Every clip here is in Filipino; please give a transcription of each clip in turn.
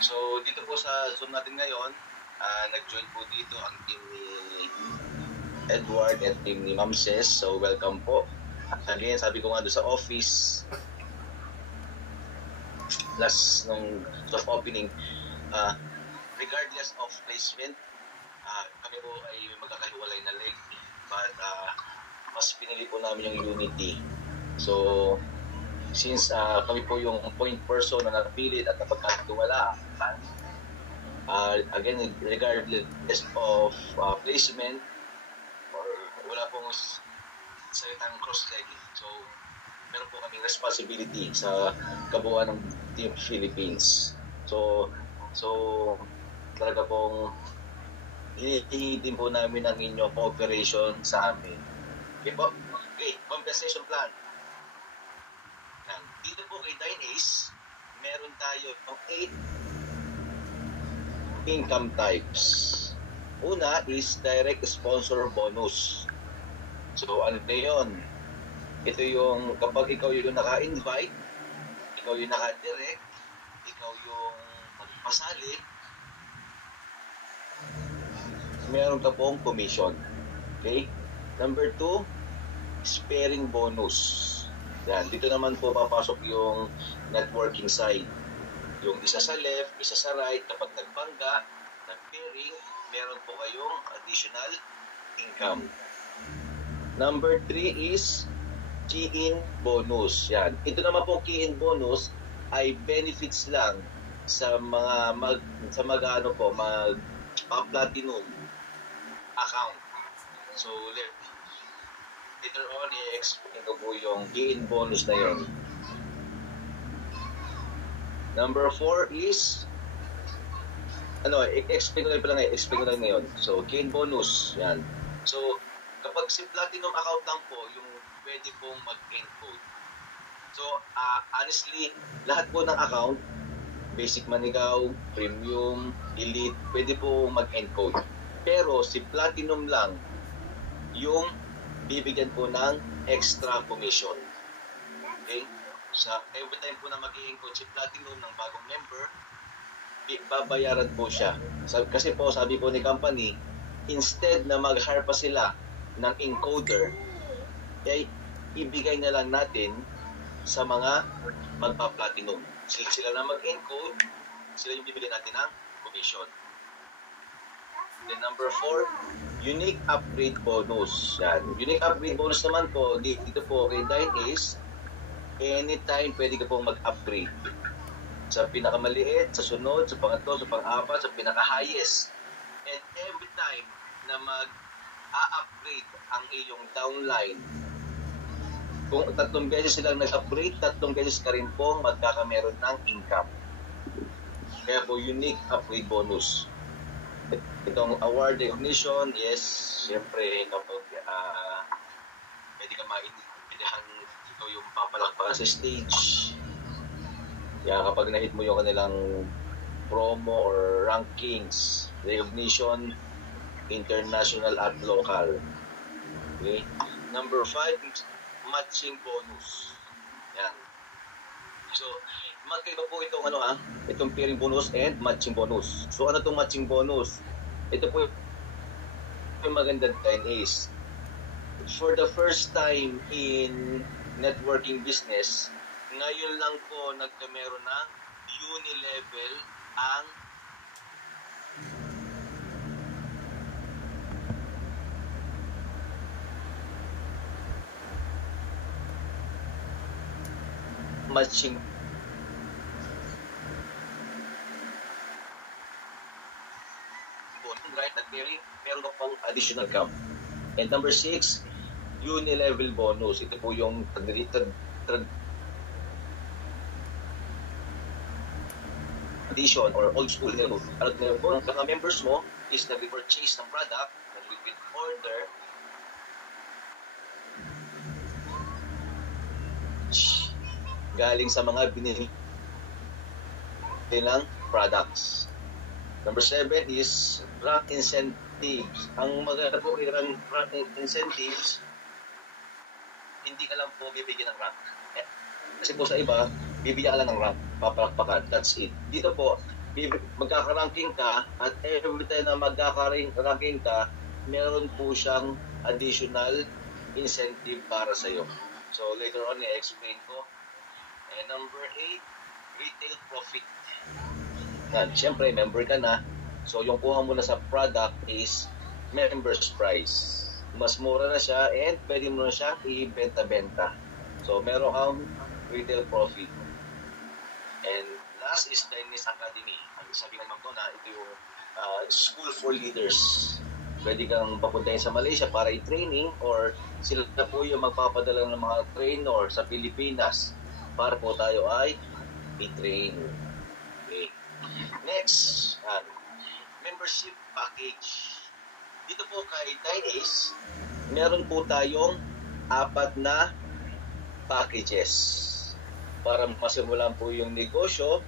So, dito po sa Zoom natin ngayon, nag-join po dito ang team ni Edward at team ni Ma'am Ces. So, welcome po. Again, sabi ko nga doon sa office, last nung soft opening, regardless of placement, kami po ay magkakahiwalay na leg. But, mas pinili po namin yung unity. So, since kami po yung point person na napilit at napagkatiwalaan, again, regardless of placement, or wala pong salitang cross-legging. So, meron po kaming responsibility sa kabuuan ng Team Philippines. So talaga pong hinihingi din po namin ang inyong cooperation sa amin. Okay po? Okay, compensation plan. Dito po kay Dine Ace, meron tayo ng 8 income types. Una is direct sponsor bonus. So, ano na yun? Ito yung kapag ikaw yung naka-invite, ikaw yung naka-direct, ikaw yung magpasali, meron ka pong commission. Okay? Number 2, sparing bonus. Yan, dito naman po papasok yung networking side. Yung isa sa left, isa sa right, kapag nagbangga, nag-pairing, meron po kayong additional income. Number 3 is key-in bonus. Yan. Ito naman po key-in bonus ay benefits lang sa mga platinum account. So, later on, i-explain ko po yung key-in bonus na yun. Number 4 is explain ko lang ngayon. So, key-in bonus. Yan. So, kapag si platinum account lang po, yung pwede pong mag-encode. So, honestly, lahat po ng account, basic manigaw, premium, elite, pwede po mag-encode. Pero si platinum lang, yung bibigyan po ng extra commission. Okay? Sa every time po na mag-i-encode si platinum ng bagong member, babayaran po siya. Kasi po, sabi po ni company, instead na mag-hire pa sila ng encoder, ay ibigay na lang natin sa mga magpa-platinum. Sila na mag-encode, sila yung bibigyan natin ng commission. Then number 4, unique upgrade bonus. Yan. Unique upgrade bonus naman po, dito po kay Dine Ace, anytime pwede ka pong mag-upgrade. Sa pinakamaliit, sa sunod, sa pangatlo, sa pang-apat, sa pinaka-highest. And every time na mag-upgrade ang iyong downline, kung 3 beses silang nag-upgrade, 3 beses ka rin pong magkakameron ng income. Kaya po, unique upgrade bonus. Itong award recognition, yes, siyempre kapag pwede ka maintindihan ikaw yung papalakpakan sa stage. Kaya kapag na-hit mo yung kanilang promo or rankings, recognition, international at local. Okay? Number 5 is matching bonus. Yan. So, magkaiba po itong itong pairing bonus and matching bonus. So, ano itong matching bonus? Ito po yung maganda din is, for the first time in networking business, ngayon lang po nagkameron ng uni-level ang matching bonus, right? Nag-pairing, meron ka pang additional income. And number 6, uni-level bonus. Ito po yung tradition or old school level. Ano po, ang mga members mo is nag-purchase ng product, nag-repeat order, galing sa mga binili ng products. Number 7 is rank incentives. Ang maganda po ng rank incentives, hindi ka lang po bibigyan ng rank. Kasi po sa iba, bibigyan ka lang ng rank, papalakpakan, that's it. Dito po, magkakaranking ka at every time na magkakaranking ka, meron po siyang additional incentive para sa iyo. So later on, i-explain ko. And number 8, retail profit. Yan, siyempre, member ka na. So yung kuha mo na sa product is member's price. Mas mura na siya and pwede mo na siya i-benta-benta. So meron kang retail profit. And last is Chinese Academy. Ang sabi ng mga na ito yung school for leaders. Pwede kang papuntahin sa Malaysia para i-training or sila na po yung magpapadala ng mga trainer sa Pilipinas para po tayo ay i-train. Okay. Next, membership package. Dito po kay Dynace, meron po tayong 4 na packages para masimulan po yung negosyo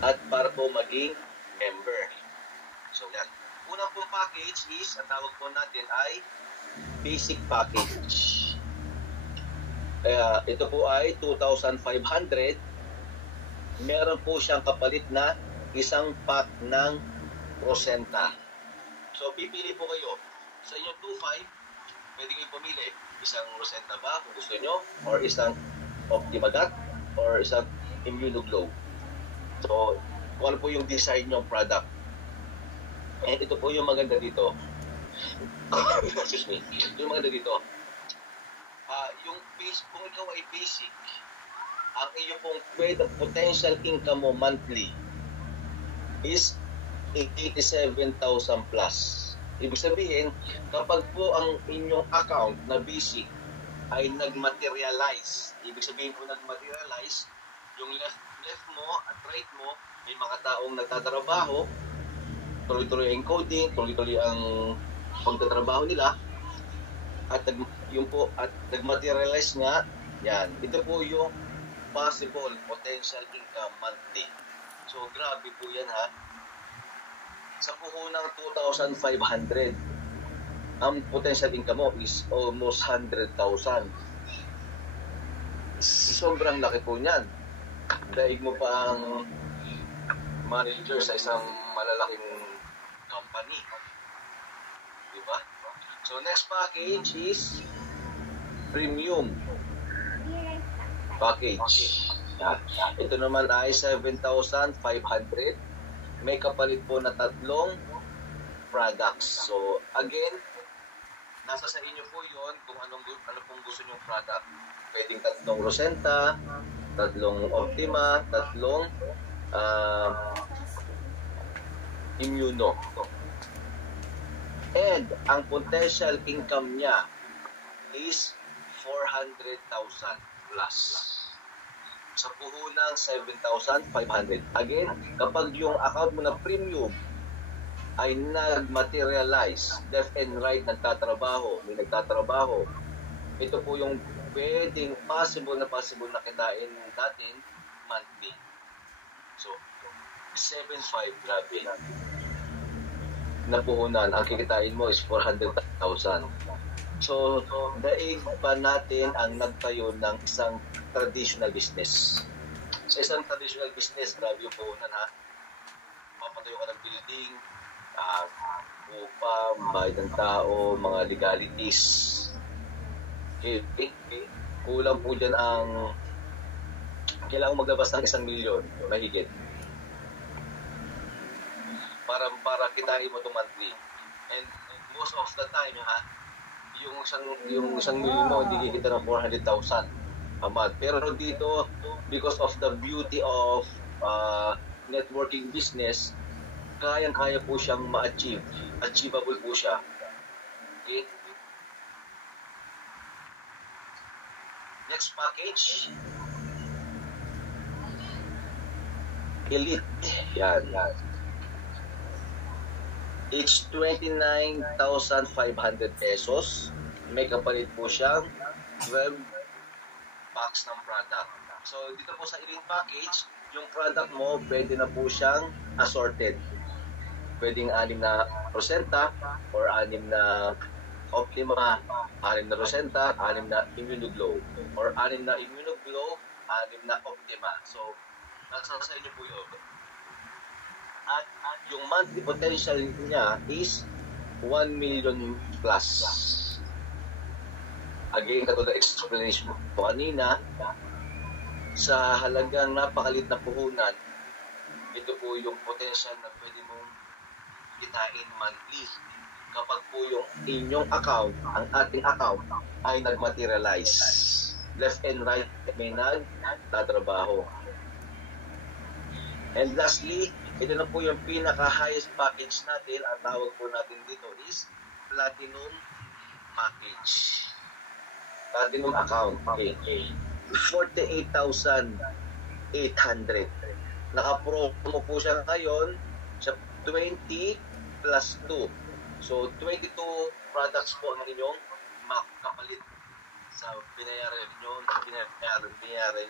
at para po maging member. So yan. Unang pong package is, ang tawag po natin ay basic package. Ito po ay 2,500. Meron po siyang kapalit na isang pack ng Rosenta. So pipili po kayo. Sa inyong 2,500, pwede kayo pumili. Isang Rosenta ba kung gusto nyo, or isang Optimagat, or isang Immunoglow. So, kung ano po yung design ng product. And ito po yung maganda dito. Excuse me. Ito yung maganda dito. Yung base, kung ikaw ay basic, ang iyong pong potential income mo monthly is 87,000 plus. Ibig sabihin, kapag po ang inyong account na basic ay nagmaterialize, ibig sabihin po nagmaterialize, yung left mo at right mo, may mga taong nagtatrabaho, tuloy-tuloy ang coding, tuloy-tuloy ang pagtatrabaho nila, at yung po, at nagmaterialize nga, yan, ito po yung possible potential income monthly. So, grabe po yan ha. Sa puhunang 2,500, ang potential income mo is almost 100,000. Sobrang laki po niyan. Daig mo pa ang manager sa isang malalaking company. Diba? So, next package is premium package. Ito naman ay 7,500. May kapalit po na 3 products. So, again, nasa sa inyo po yon kung ano pong gusto nyong product. Pwedeng 3 Rosenta, 3 Optima, 3 Immuno. And ang potential income niya is 400,000 plus. Sa puhunang 7,500. Again, kapag yung account mo na premium ay nag-materialize, left and right may nagtatrabaho, ito po yung pwedeng possible na kitain natin monthly. So, 7,500, grabe. Na puhunan, ang kikitain mo is 400,000. So, daig pa natin ang nagtayo ng isang traditional business. Sa isang traditional business, grabe yung puhunan ha. Mapatayo ka ng building, upa, bayad ng tao, mga legalities. Okay. Kulang po dyan ang kailangan maglabas ng 1 milyon, mahigit. Para kitain mo ito monthly. And most of the time, yung isang milyon mo, hindi kita ng 400,000 a month. Pero dito, because of the beauty of networking business, kayang-kaya po siyang ma-achieve. Achievable po siya. Okay? Next package. Elite. Yan. It's 29,500 pesos. May kapalit po siyang 12 packs ng product. So, dito po sa Elite Package, yung product mo, pwede na po siyang assorted. Pwedeng 6 na Rosenta or 6 na Optima, 6 na Rosenta, 6 na Immunoglow, or 6 na Immunoglow, 6 na Optima. So, Nasa sa inyo po yun. At yung monthly potential niya is 1 million plus. Again, katulad explanation po kanina, sa halagang napakalit na puhunan, ito po yung potential na pwede mong kitain monthly. Kapag po yung inyong account, ang ating account, ay nag-materialize. Left and right may nagtatrabaho. And lastly, ito na po yung pinaka-highest package natin. Ang tawag po natin dito is Platinum Package. Platinum account. Okay. 48,800. Naka-promo po siya ngayon sa 20 plus 2. So, 22 products po ang inyong makapalit sa binayaran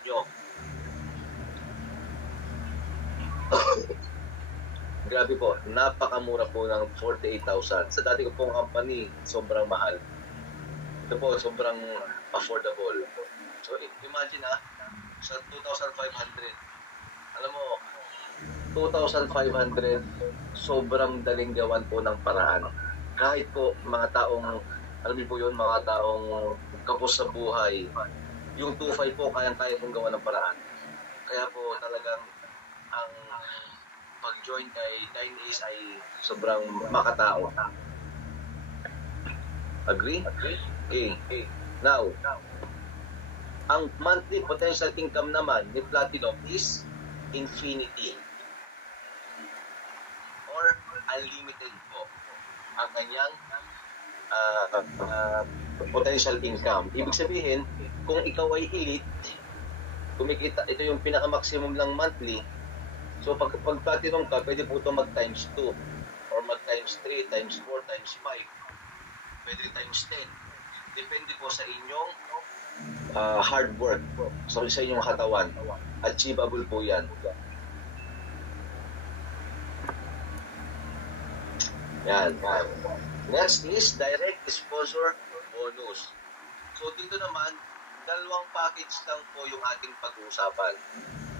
nyo. Grabe po, napakamura po ng 48,000. Sa dati ko pong company, sobrang mahal. Ito po, sobrang affordable. So, imagine sa 2,500. Alam mo, 2,500, sobrang daling gawan po ng paraan. Kahit po mga taong, alam niyo po yun, mga taong kapos sa buhay, yung 2,500 po, kayang-kaya pong gawa ng paraan. Kaya po talagang ang pag-join kay 9Ace ay sobrang makatao. Agree? Okay. Now, ang monthly potential income naman ni Platinum is infinity or unlimited po ang kanyang potential income. Ibig sabihin, kung ikaw ay elite, kumikita, ito yung pinaka-maximum lang monthly. So, pag platinum ka, pwede po ito mag-times 2 or mag-times 3, times 4, times 5. Pwede times 10. Depende po sa inyong hard work. So, sa inyong katawan. Achievable po yan. Yan. Next is direct sponsor bonus. So, dito naman, dalawang package lang po yung ating pag-uusapan.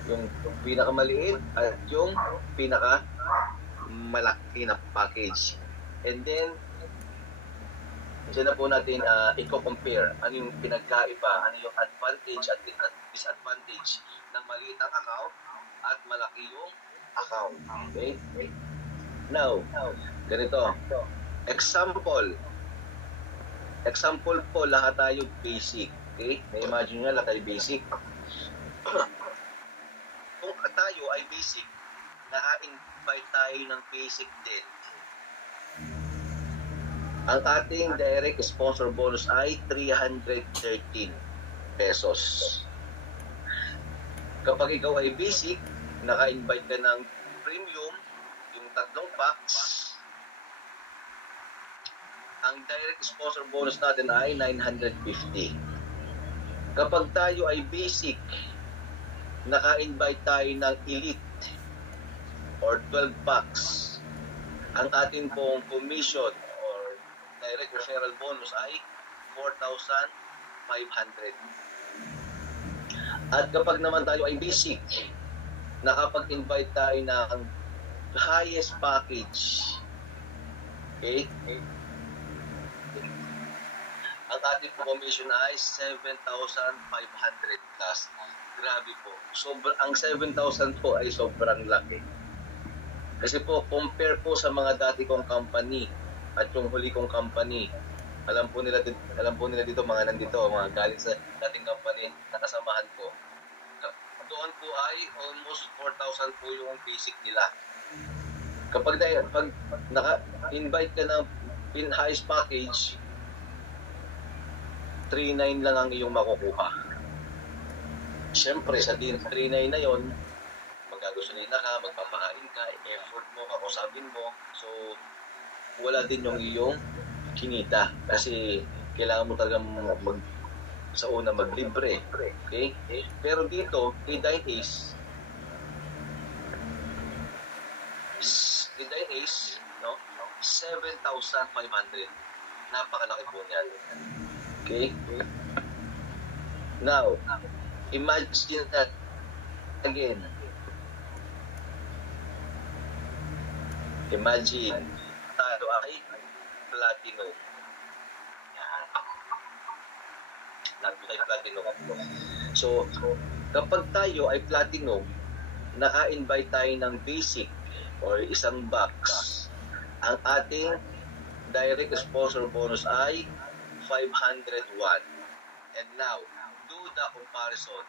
Yung pinakamaliit at yung pinakamalaki na package. And then, dyan na po natin i-compare ano yung pinagkaiba, ano yung advantage at disadvantage ng maliit ang account at malaki yung account. Okay? Now, ganito. Example po, lahat tayo basic. Okay? Na-imagine nyo, lahat tayo basic. Kung tayo ay basic, na-invite tayo ng basic din. Ang ating direct sponsor bonus ay 313 pesos. Kapag ikaw ay basic, naka-invite ka ng premium, yung 3 packs, ang direct sponsor bonus natin ay 950. Kapag tayo ay basic, naka-invite tayo ng elite or 12 packs, ang ating pong commission or direct referral bonus ay 4,500. At kapag naman tayo ay basic, nakapag-invite tayo ng highest package, okay? Ang ating commission ay 7,500 plus. Grabe po. Ang 7,000 po ay sobrang laki. Kasi po, compare po sa mga dati kong company at yung huli kong company, alam po nila dito, mga nandito, mga galing sa dating company, nakasamahan ko. Doon po ay almost 4,000 po yung basic nila. Kapag naka-invite ka ng in-highest package, 3,900 lang ang iyong makukuha. Siyempre, sa 3,900 na yon, magagasolina ka, magpapakain ka, effort mo, kakusapin mo. So, wala din yung iyong kinita. Kasi, kailangan mo talagang sa una maglibre. Okay? Pero dito, kay 9Ace, no? 7,500. Napakalaki po niyan. Okay? Now, imagine that again, Imagine, tayo ay platinum. Yan. Lahat tayo platinum. So, kapag tayo ay platinum, naka-invite tayo ng basic or isang box. Ang ating direct sponsor bonus ay 501. And now, do the comparison.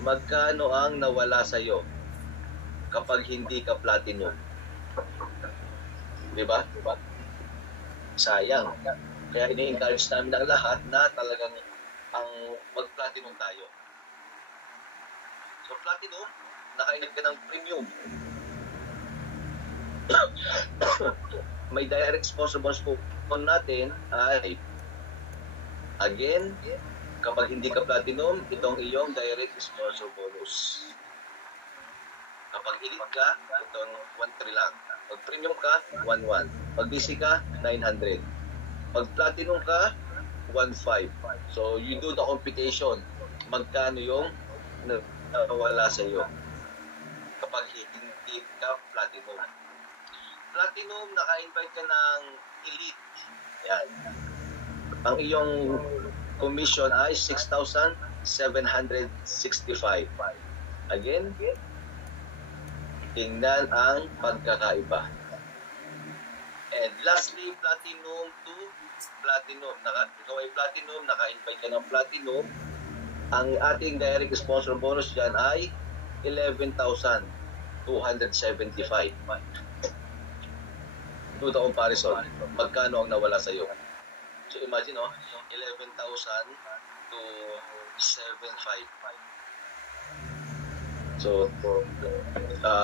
Magkano ang nawala sa iyo kapag hindi ka platinum? Diba? Sayang. Kaya ini-encourage namin ang lahat na talagang ang mag-platinum tayo. So platinum, nakainag ka ng premium. May direct sponsor bonus po natin ay again, kapag hindi ka platinum, itong iyong direct sponsor bonus. Kapag elite ka, itong 1.3 lang. Pag premium ka, 1.1. Pag busy ka, 900. Pag platinum ka, 1.5. So, you do the computation. Magkano yung nawala sa iyo kapag hindi ka platinum. Platinum, naka-invite ka ng elite. Yan. Ang iyong commission ay 6,765. Again, tingnan ang pagkakaiba. And lastly, platinum to platinum. Ikaw ay platinum, naka-invite ka ng platinum. Ang ating direct sponsor bonus dyan ay 11,275. Do the comparison. Magkano ang nawala sa iyo? So imagine, 11,275. So,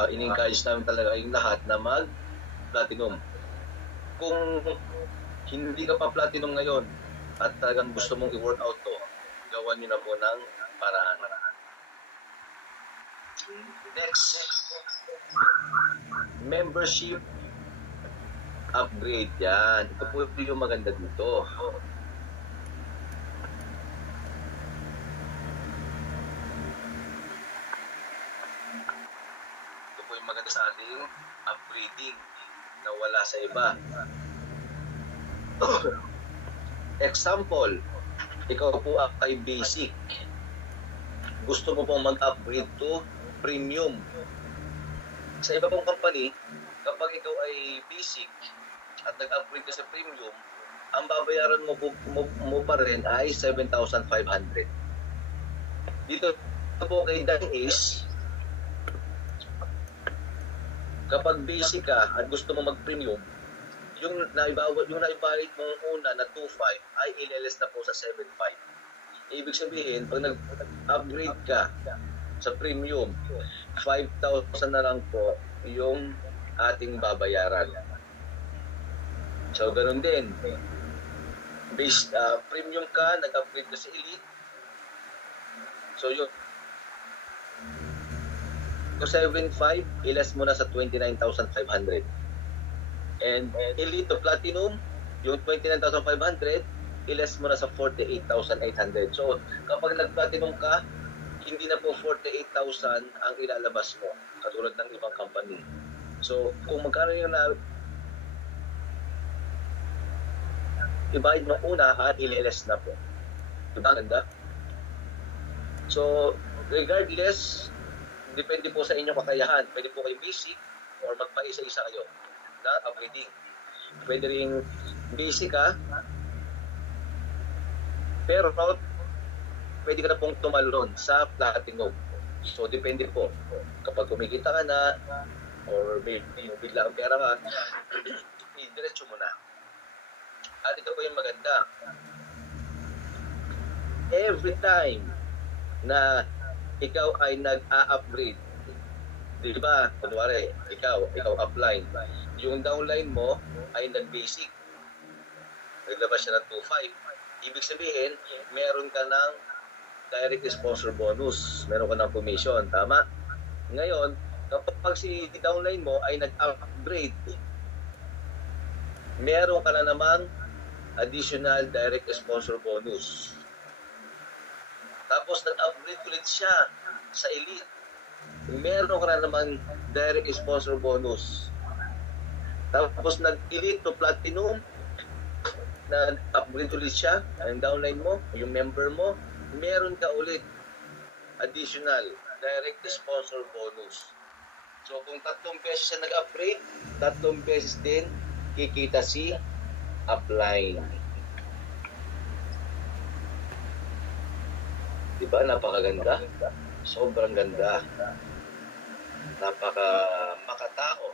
in-encourage namin talaga yung lahat na mag-platinum. Kung hindi ka pa platinum ngayon at talagang gusto mong i-workout to, gawan nyo na po ng paraan. Next, membership upgrade. Yan. Ito po yung maganda dito. Ito po yung maganda sa ating upgrading na wala sa iba. Example, ikaw po ay basic. Gusto mo pong mag-upgrade to premium. Sa iba pong company, kapag ikaw ay basic at nag-upgrade ka sa premium, ang babayaran mo pa rin ay 7,500. Dito po kay Dan Ace, kapag basic ka at gusto mo mag-premium, yung naibayad mong una na 2,500 ay ileles na po sa 7,500. Ibig sabihin, pag nag-upgrade ka sa premium, 5,000 na lang po yung ating babayaran. So, ganun din. Based, premium ka, nag-upgrade ka sa elite. So, yung 7,500, ilas mo na sa 29,500. And elite to platinum, yung 29,500, ilas mo na sa 48,800. So, kapag nag-platinum ka, hindi na po 48,000 ang ilalabas mo, katulad ng ibang company. So, kung magkano yung ibayad mo una at ililis na po. Diba? Ganda? So, regardless, depende po sa inyong kakayahan. Pwede po kayo basic or magpa-isa-isa kayo na upgrading. Pwede rin basic pero pwede ka na pong tumalon sa platinum. So, depende po. Kapag kumikita ka na or may bigla ang pera ka, diretso mo na. At ito po yung maganda. Every time na ikaw ay nag-a-upgrade, di ba? Kunwari, ikaw upline. Yung downline mo ay nag-basic. Naglabas siya ng 2.5. Ibig sabihin, meron ka ng direct sponsor bonus. Meron ka ng commission. Tama? Ngayon, kapag si downline mo ay nag-upgrade, meron ka na namang additional direct sponsor bonus. Tapos nag-upgrade ulit siya sa elite. meron ka na naman direct sponsor bonus. Tapos nag-elite to platinum, na-upgrade ulit siya, ang downline mo, yung member mo, meron ka ulit additional direct sponsor bonus. So kung 3 beses siya nag-upgrade, 3 beses din kikita si upline. Diba? Napakaganda. Sobrang ganda. Napaka makatao.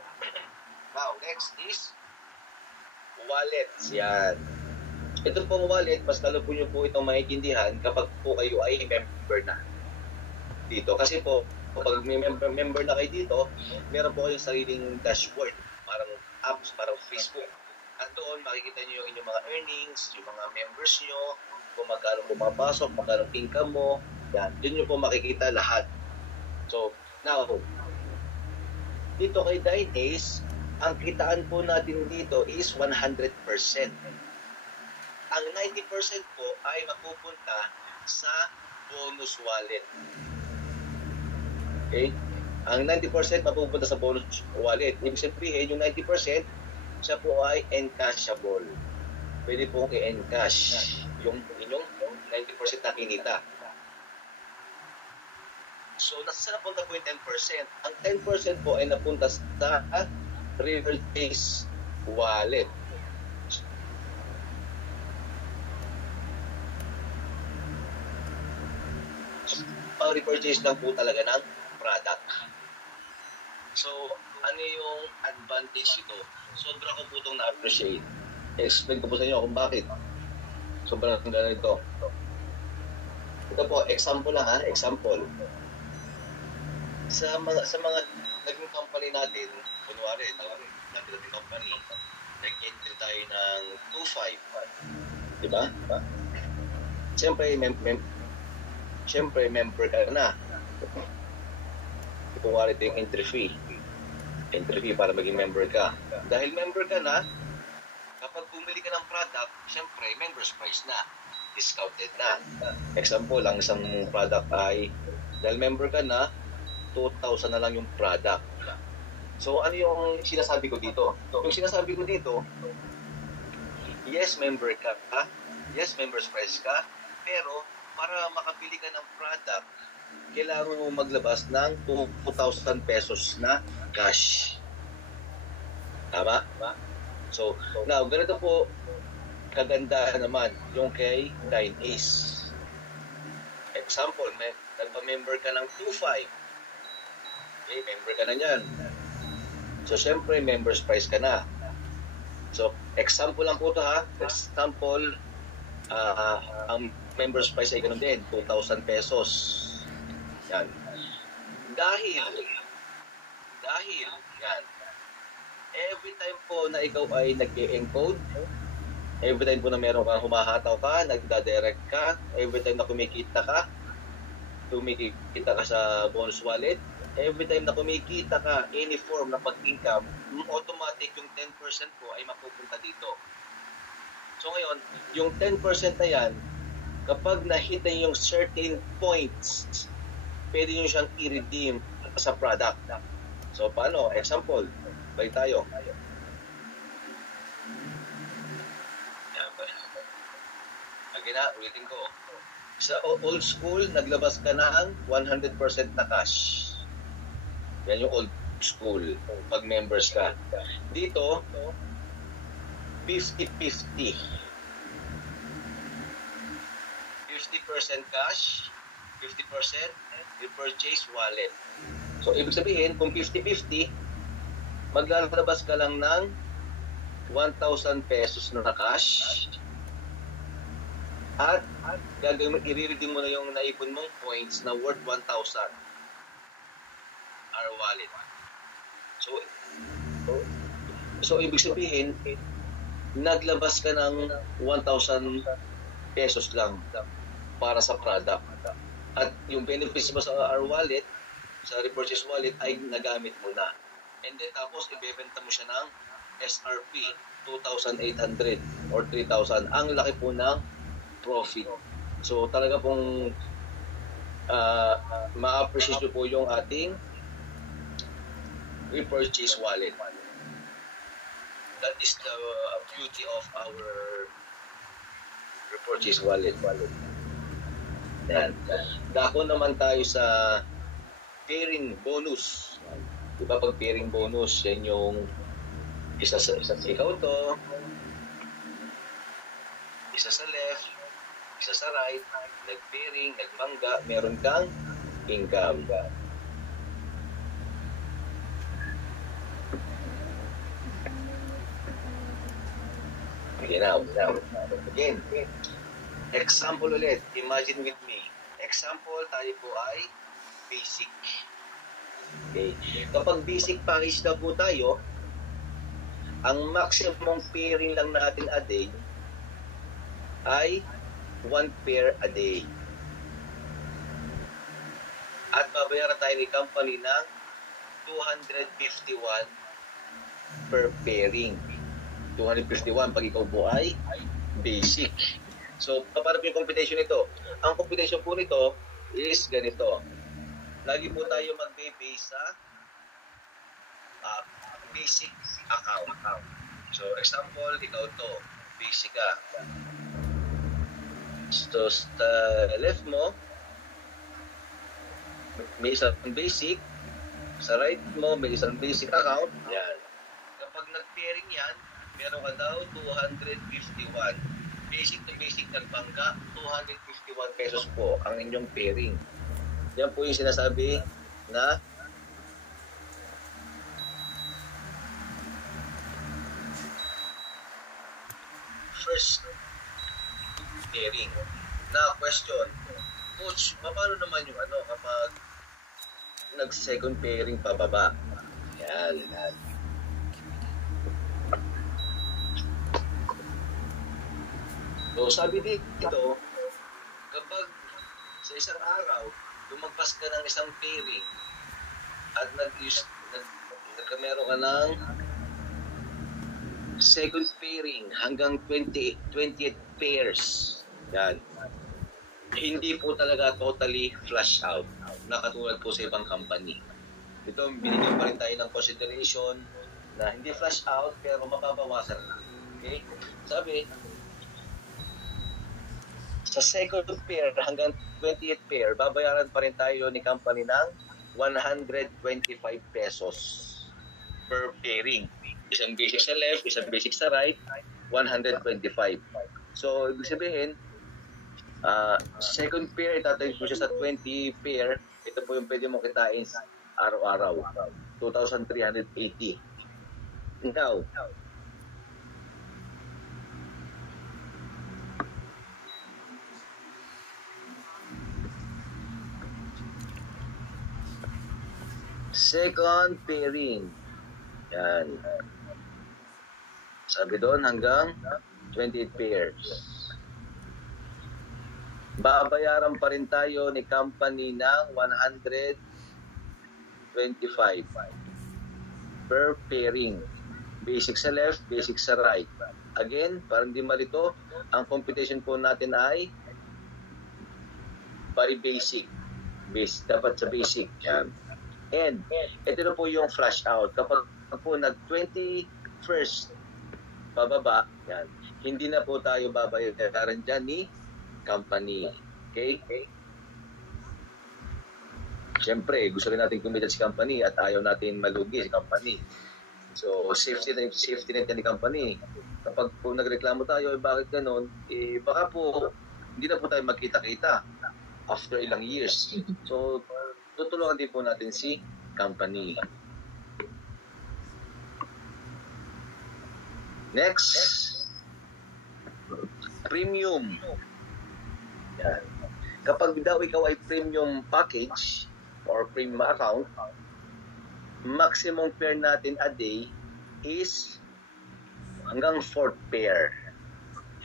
Now, next is wallets. Yan. Ito pong wallet, mas lalo po nyo po itong maintindihan kapag po kayo ay member na dito. Kasi po, kapag may member na kayo dito, meron po kayong sariling dashboard. Parang apps, parang Facebook. At doon, makikita nyo yung inyong mga earnings, yung mga members nyo, kung magkano pumapasok, magkano income mo. Yan. Doon nyo po makikita lahat. So, now, dito kay Dynace, ang kitaan po natin dito is 100%. Ang 90% po ay mapupunta sa bonus wallet. Okay? Ang 90% mapupunta sa bonus wallet. Ibig sabihin, yung 90%, siya po ay encashable. Pwede po i-encash yung inyong 90% na kinita. So, nasa napunta po yung 10%. Ang 10% po ay napunta sa repurchase wallet. Pang-repurchase lang po talaga ng product. So, ano yung advantage ito? Sobra ko po itong na-appreciate. Explain ko po sa inyo kung bakit. Sobrang ganito. Ito po, example lang ha, example. Sa mga naging company natin, kunwari, natin company, nag-entry tayo ng 2.5. Diba? Siyempre, member ka na. Kunwari ito yung entry fee. Entry fee para maging member ka. Dahil member ka na, kapag bumili ka ng product, siyempre, member's price na. Discounted na. Example, ang isang product ay, dahil member ka na, 2,000 na lang yung product. So, ano yung sinasabi ko dito? Yung sinasabi ko dito, yes, member ka, yes, member's price ka, pero para makabili ka ng product, kailangan mo maglabas ng 2,000 pesos na cash. Tama? So, now, ganito po kaganda naman yung kay Dynace. Example, nagpa-member ka ng 2.5. Okay, member ka na yan. So, syempre, member's price ka na. So, example lang po ito ha. Example, ang member's price ay ganun din, 2,000 pesos. Yan. Dahil, yan, every time po na ikaw ay nag-encode, every time po na meron kang humahataw ka, nagda-direct ka, every time na kumikita ka sa bonus wallet, every time na kumikita ka, any form na pag-income, automatic yung 10% po ay mapupunta dito. So ngayon, yung 10% na yan, kapag na-hit na yung certain points, pwede nyo siyang i-redeem sa product. So paano? Example, balik tayo. Again na, ulitin ko. Sa old school, naglabas ka na ang 100% na cash. Yan yung old school, pag members ka. Dito, 50-50. 50% cash, 50% repurchase wallet. So, ibig sabihin, kung 50-50, maglalabas ka lang ng 1,000 pesos na cash at i-redeem mo na yung naipon mong points na worth 1,000 our wallet. So ibig sabihin, naglabas ka ng 1,000 pesos lang para sa product. At yung benefits mo sa our wallet, sa repurchase wallet, ay nagamit mo na. And then tapos, ibebenta mo siya ng SRP, 2,800 or 3,000. Ang laki po ng profit. So talaga pong ma-appreciate nyo po yung ating repurchase wallet. That is the beauty of our repurchase wallet. Yan. Dako naman tayo sa pairing bonus. Diba pag pairing bonus, yan yung isa ikaw to, isa sa left, isa sa right, nag-pairing, nagbangga, meron kang income. Okay, now. Again, example ulit. Imagine with me. Example, tayo po ay basic. Okay. Kapag basic package na po tayo, ang maximum pairing lang natin a day ay 1 pair a day. At babayaran tayo ni company ng 251 per pairing. 251 pag ikaw po ay basic. So, paano po yung computation nito? Ang computation po nito is ganito. Lagi po tayo mag-base sa basic account. So, example, ikaw to, basic ka. So, sa left mo, may isang basic. Sa right mo, may isang basic account. Yan. Kapag nag-pairing yan, meron ka daw 251. Basic to basic nagbangga, 251 pesos po ang inyong pairing. Yan po yung sinasabi na first pairing. Na question, Coach, paano naman yung kapag nag-second pairing pababa? Yan. So, sabi dito, kapag sa isang araw, lumagpas ka ng isang pairing at nagkamero ka ng second pairing hanggang 28 pairs. Yan. Hindi po talaga totally flush out na katulad po sa ibang company. Ito, binigyan pa rin tayo ng consideration na hindi flush out pero mababawasan na. Okay? Sabi, sa second pair hanggang 28 pair, babayaran pa rin tayo ni company ng 125 pesos per pairing. Isang basic sa left, isang basic sa right, 125. So, ibig sabihin, second pair, itatayin po siya sa 20 pair. Ito po yung pwede mo kitain araw-araw. 2,380. Now, second pairing. Yan. Sabi doon hanggang 28 pairs. Babayaran pa rin tayo ni company ng 125 per pairing. Basic sa left, basic sa right. Again, para hindi malito, ang computation po natin ay by basic. Dapat sa basic. Yan. And, ito na po yung flash out. Kapag po nag-21st pababa, yan, hindi na po tayo babayaran dyan ni company. Okay? Siyempre, gusto rin natin kumita si company at ayaw natin malugi si company. So, safety net ni company. Kapag po nagreklamo tayo, bakit ganun? Baka po, hindi na po tayo magkita-kita after ilang years. So, tutulungan din po natin si company. Next, premium. Yan. Kapag daw ikaw ay premium package or premium account, maximum pair natin a day is hanggang 4th pair.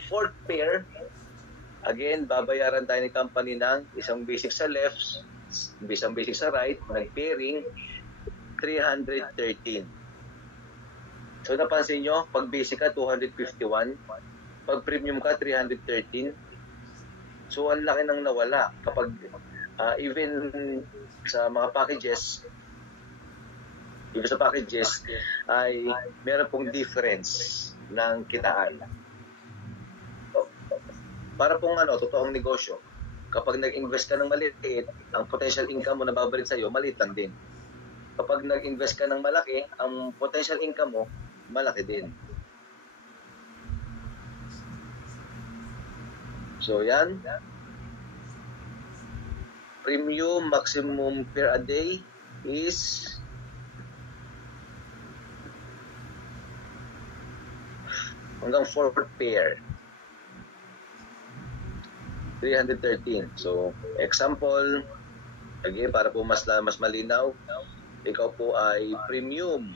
4th pair, again, babayaran tayo ng company ng isang basic sa left, isang basic sa right, nag-pairing, 313. So, napansin nyo, pag basic ka, 251. Pag premium ka, 313. So, ang laki nang nawala. Kapag, even sa mga packages, Yung sa packages ay meron pong difference ng kitaan. Para pong totoong negosyo. Kapag nag-invest ka ng maliit, ang potential income mo na babalik sa'yo, maliit lang din. Kapag nag-invest ka ng malaki, ang potential income mo, malaki din. So, yan. Premium maximum per a day is hanggang 4 pair. 313. So, example, again, para po mas malinaw, ikaw po ay premium.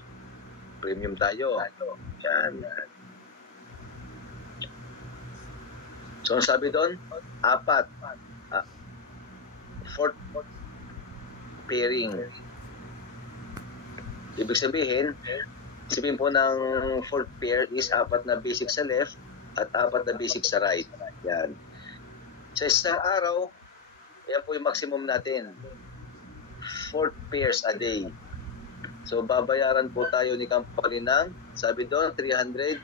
Premium tayo. Yan. So, ang sabi doon, 4. 4th pairing. Ibig sabihin po ng 4th pair is 4 na basic sa left at 4 na basic sa right. Yan. Sa isang araw, yan po yung maximum natin. 4 pairs a day. So, babayaran po tayo ni company ng, sabi doon, 313.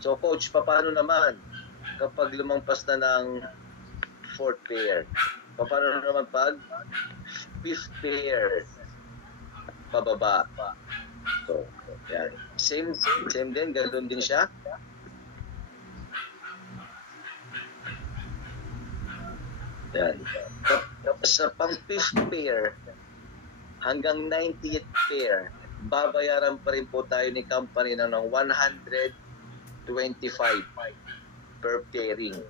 So, coach, paano naman kapag lumampas na ng 4th pair? Paano naman pag 5th pair pababa? So, yan. Same din, ganoon din siya. Yan. Sa pang 5th pair hanggang 90th pair, babayaran pa rin po tayo ni company ng 125 per pairing.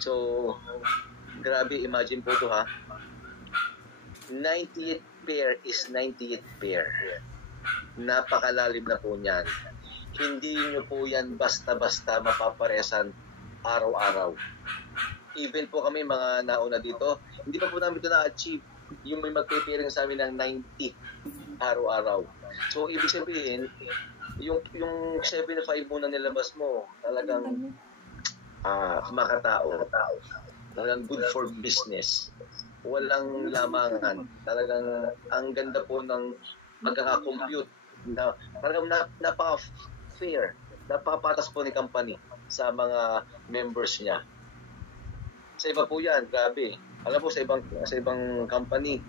So, grabe, imagine po to ha. 90th pair is 90th pair. Napakalalim na po niyan. Hindi nyo po yan basta-basta mapaparesan araw-araw. Even po kami mga nauna dito, hindi pa po namin ito na-achieve. Yung may mag-preparing sa amin ng 90 araw-araw. So, ibig sabihin, yung 75 muna nilabas mo, talagang makatao. Talagang good for business. Walang lamangan. Talagang ang ganda po ng magkaka-compute. Talagang napaka-fair. Napaka-patas po ni company sa mga members niya. Sa iba po yan, grabe. Alam po, sa ibang company,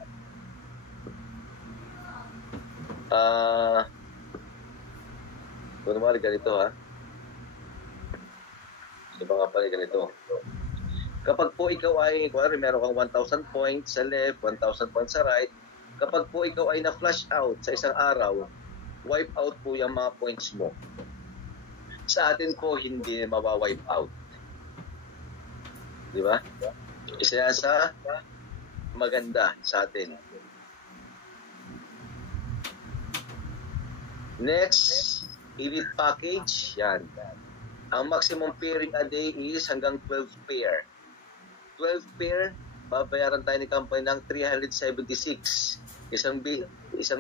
kung naman ganito ha, sa ibang company ganito. Kapag po ikaw ay, kung meron kang 1,000 points sa left, 1,000 points sa right, kapag po ikaw ay na-flash out sa isang araw, wipe out po yung mga points mo. Sa atin po, hindi mawa-wipe out. Di ba? Isa yan sa maganda sa atin. Next, elite package. Yan. Ang maximum pairing a day is hanggang 12 pair. 12 pair, babayaran tayo ni company ng 376. Isang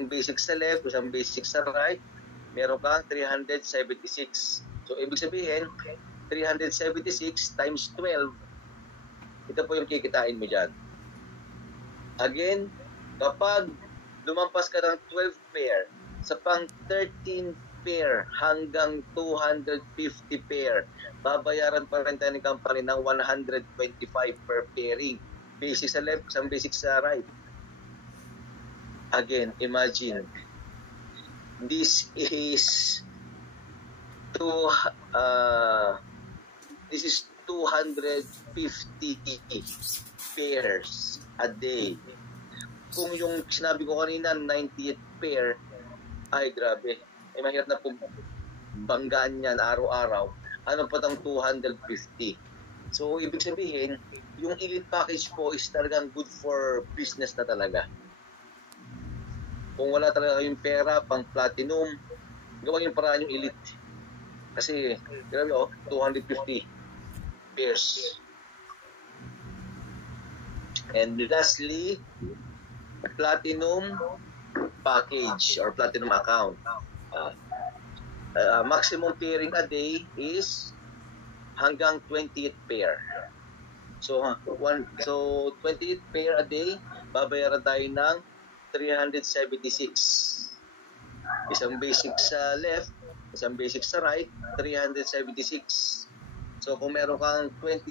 basic sa left, isang basic sa right, meron kang 376. So, ibig sabihin, 376 times 12, ito po yung kikitain mo dyan. Again, kapag lumampas ka ng 12 pair, sa pang 13 pair hanggang 250 pair, babayaran pa rin tayo ng company ng 125 per pairing. Basic sa left, isang basic sa right. Again, imagine, this is 250 pairs a day. Kung yung sinabi ko kanina, 90th pair, ay grabe. Ay mahirap na pong banggaan yan araw-araw. Ano pa tang 250? So, ibig sabihin, yung elite package po is talagang good for business na talaga. Kung wala talaga yung pera, pang platinum, gawin yung paraan yung elite. Kasi, grabe 250 pairs. And lastly, platinum package or platinum account. Maximum pairing a day is hanggang 20th pair. So, 28 pair a day, babayaran tayo ng 376. Isang basic sa left, isang basic sa right, 376. So, kung meron kang 20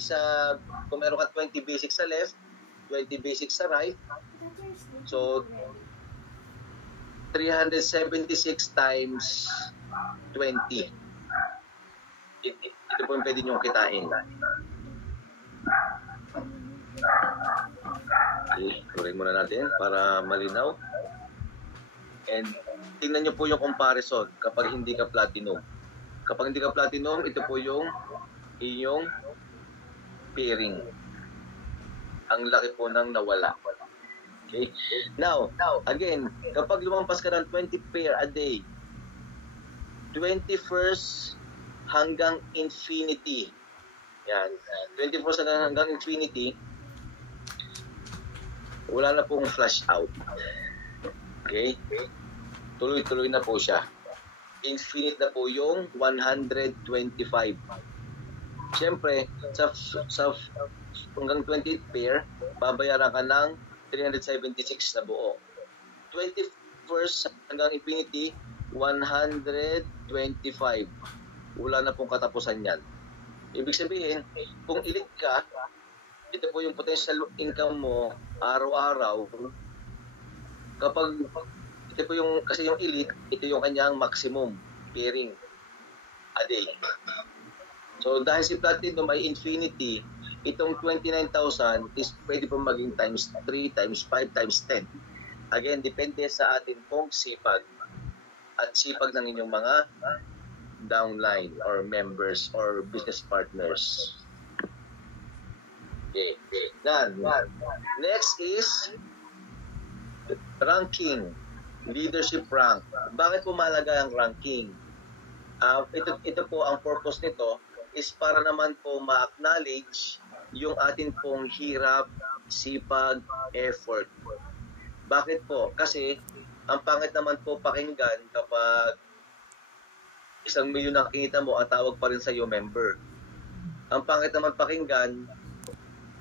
basic sa left, 20 basic sa right, so 376 times 20. Ito po yung pwede nyo kitain. Okay, tuloy muna natin para malinaw. And tingnan nyo po yung comparison kapag hindi ka platinum. Kapag hindi ka platinum, ito po yung inyong pairing. Ang laki po nang nawala. Okay? Now, again, kapag lumampas ka ng 20 pair a day, 21st hanggang infinity. Yan. 21st hanggang infinity, wala na pong flash out. Okay? Tuloy-tuloy na po siya. Infinite na po yung 125. Siyempre, sa hanggang 28 pair, babayaran ka ng 376 na buo. 21st hanggang infinity, 125. Wala na pong katapusan yan. Ibig sabihin, kung elite ka, ito po yung potential income mo araw-araw. Kapag ito po yung, kasi yung elite, ito yung kanyang maximum pairing a day. So dahil si platinum ay infinity, itong 29,000 is pwede po maging times 3, times 5, times 10. Again, depende sa atin pong sipag at sipag ng inyong mga downline or members or business partners. Okay. Then, next is ranking. Leadership rank. Bakit po mahalaga ang ranking? Ito po, ang purpose nito is para naman po ma-acknowledge yung atin pong hirap, sipag, effort. Bakit po? Kasi ang pangit naman po pakinggan kapag 1 milyon na kinita mo, ang tawag pa rin sa iyo member. Ang pangit naman pakinggan,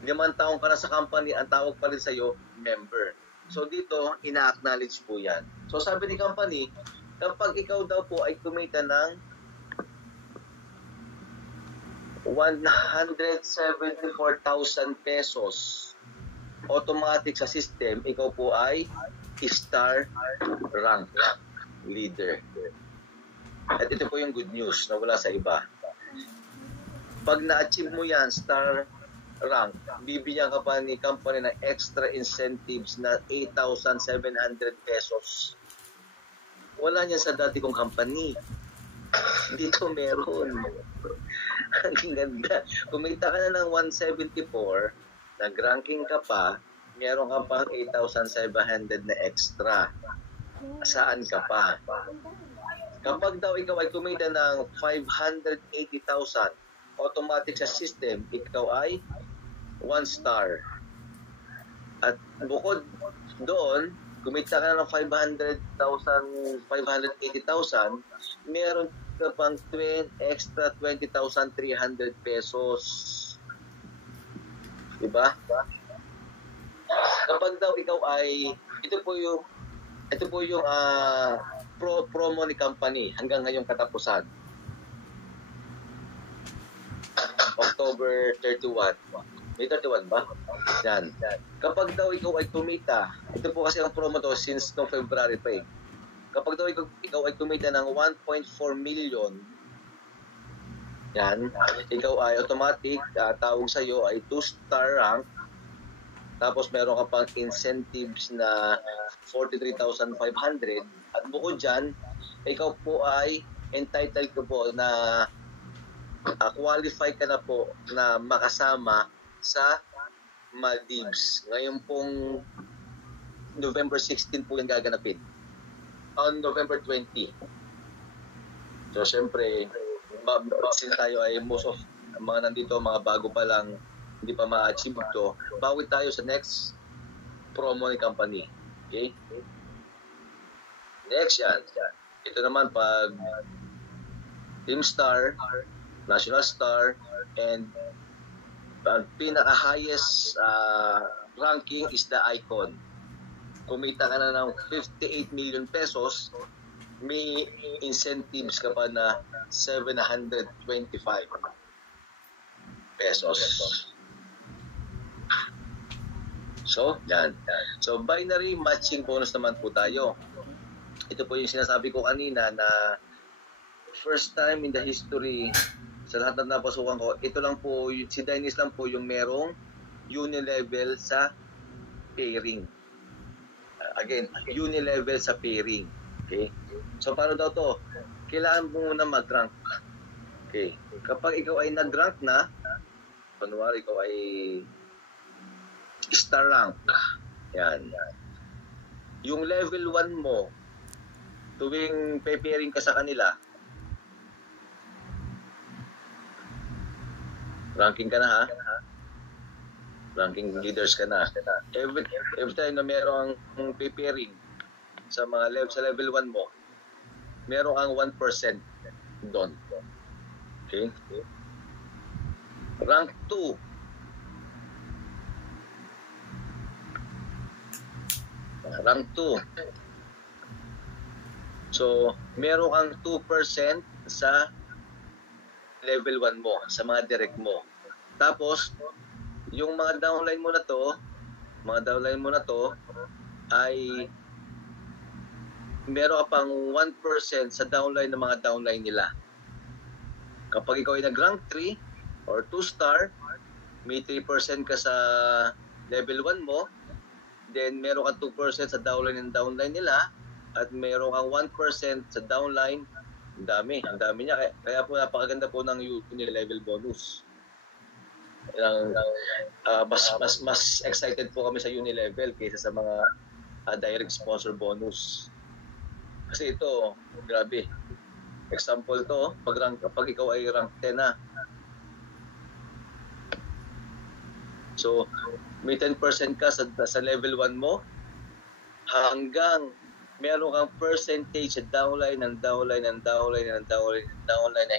5 taong ka na sa company, ang tawag pa rin sa iyo member. So dito, ina-acknowledge po yan. So sabi ni company, kapag ikaw daw po ay kumita ng 174,000 pesos, automatic sa system, ikaw po ay star rank leader. At ito po yung good news na wala sa iba. Pag na-achieve mo yan, star rank, bibigyan ka pa ni company ng extra incentives na 8,700 pesos. Wala niyan sa dati kong company. Dito meron. Ang ganda. Kumita ka na ng 174, nag-ranking ka pa, meron ka pang 8,700 na extra. Saan ka pa? Kapag daw ikaw ay kumita ng 580,000, automatic sa system, ikaw ay 1 star. At bukod doon, kumita ka ng 580,000, meron ka pang extra 20,300 pesos. Diba? Kapag daw ikaw ay, ito po yung promo ni company hanggang ngayong katapusan. October 31. May 31 ba? Yan. Kapag daw ikaw ay kumita, ito po kasi ang promo to since no February pa eh. Kapag daw ikaw ay kumita ng 1.4 million, yan, ikaw ay automatic, tawag sa iyo ay 2-star rank, tapos meron ka pang incentives na 43,500, at bukod dyan, ikaw po ay entitled ko po na qualify ka na po na makasama sa Maldives. Ngayon pong November 16 po yung gaganapin. On November 20. So, syempre, since tayo ay most of mga nandito, mga bago pa lang, hindi pa ma-achieve ito, bawi tayo sa next promo ni company. Okay? Next yan. Ito naman pag Team Star, National Star, and ang pinaka-highest ranking is the Icon. Kumita ka na ng 58 million pesos, may incentives ka pa na 725 pesos. So, yan. So, binary matching bonus naman po tayo. Ito po yung sinasabi ko kanina na first time in the history sa lahat ng napasukan ko, ito lang po, si Dennis lang po yung merong unilevel sa pairing. Again, unilevel sa pairing. Okay? So, paano daw to? Kailangan mo muna mag-rank. Okay. Kapag ikaw ay nag-rank na, kunwari ikaw ay star rank. Yan. Yung level 1 mo, tuwing pairing ka sa kanila, ranking ka na ha? Ranking leaders ka na. Every time na merong pairing sa level 1 mo, meron kang 1% doon. Okay? Rank 2. Rank 2. So, meron kang 2% sa level 1 mo, sa mga direct mo. Tapos, yung mga downline mo na to, ay meron ka pang 1% sa downline ng mga downline nila. Kapag ikaw ay nag-rank 3 or 2 star, may 3% ka sa level 1 mo, then meron kang 2% sa downline ng downline nila, at meron kang 1% sa downline. Ang dami niya. Kaya po napakaganda po ng unilevel bonus. Mas excited po kami sa unilevel kaysa sa mga direct sponsor bonus. Kasi ito, grabe. Example to, pag ikaw ay rank 10 na. So, may 10% ka sa level 1 mo, hanggang meron kang percentage sa downline na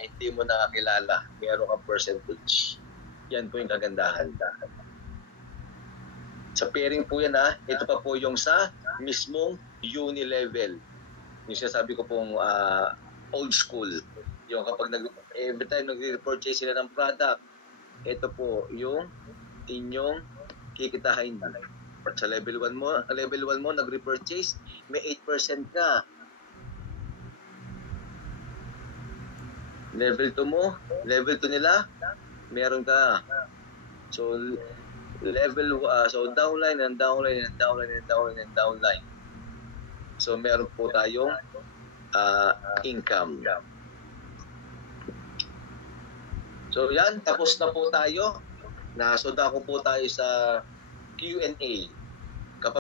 hindi mo nakakilala. Meron kang percentage. Yan po yung kagandahan. Sa pairing po yan ha. Ito pa po yung sa mismong unilevel. Yung sinasabi ko pong old school. Yung kapag every time nag-repurchase sila ng product, ito po yung inyong kikitahin. Sa level 1 mo nag-repurchase, may 8% ka. Level 2 nila, meron ka. So downline. So meron po tayong income. So yan, tapos na po tayo. Nasoda ko po tayo sa Q&A.